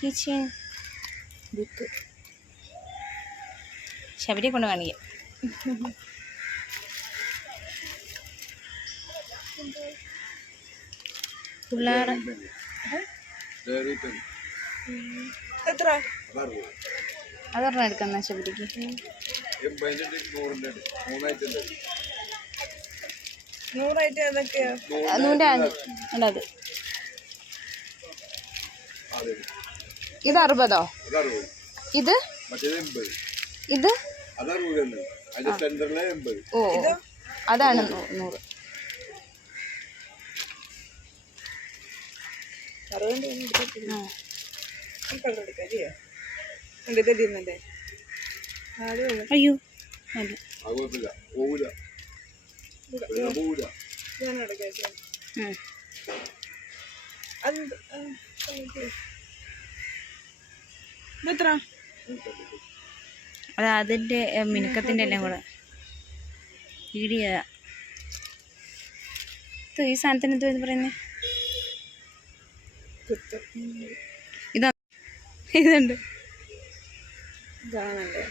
Kitchen book ശബരിയെ കൊണ്ട് കാണിക്കാം. പിള്ളേർ അതൊരെണ്ണം എടുക്കുന്ന ശബരിക്ക്. 100 ഇത് 60. ഇത് ഇത് ഓ അതാണ് 100. അയ്യോ അത് അതിൻ്റെ മിനുക്കത്തിൻ്റെ എല്ലാം കൂടെ വീഡിയോ. ഈ സാധനത്തിന് എന്തോ ഇത് പറയുന്നത്? ഇതാ ഇതുണ്ട് കാണണ്ടേ?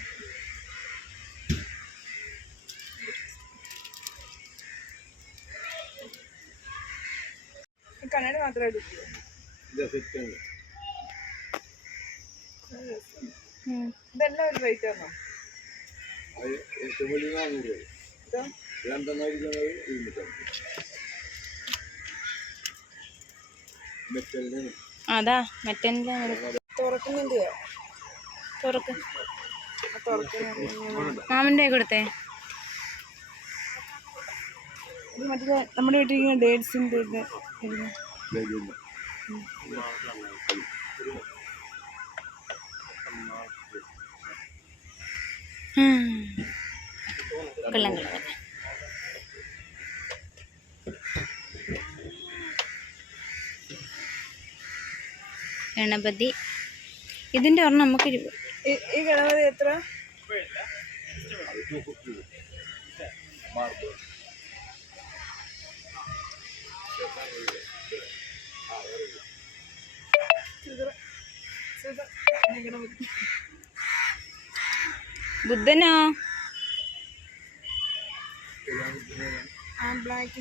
കണ്ണട മാത്രമേ ഇതെല്ലാം ഒരു റേറ്റ് ആണോ? അതാ മെറ്റലിൻ്റെ തുറക്കുന്നുണ്ടോ? തുറക്ക്. മാമൻ്റെ കൊടുത്തേ. മറ്റേ നമ്മുടെ വീട്ടിൽ ഡേറ്റ്സിൻ്റെ ഇത് കൊള്ളാം കൊള്ളാം. ഗണപതി ഇതിൻ്റെ ഒരെണ്ണം നമുക്ക് ഈ ഗണപതി എത്ര? ബുദ്ധനോ? ബ്ലാക്ക്